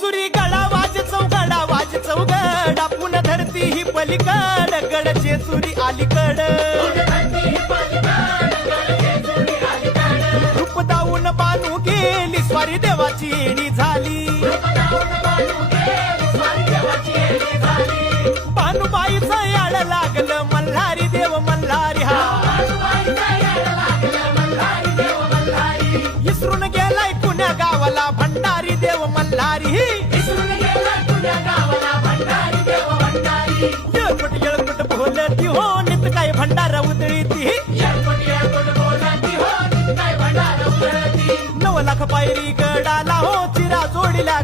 जेजुरी गडा वाज चौगड आपण धरती ही पलीकड गड जेजुरी अलीकड रूप दाऊन बानू गेली स्वारी देवाची येणी झाली भानुबाईचं याड लागलं मल्हारी देव मल्हारी हा इसरून गेलाय पुण्या गावाला भंडारी देव मल्हारी येळपट बोलती हो नित काय भंडारा उधळीती 9 लाख पायरी गडाला हो चिरा जोडीला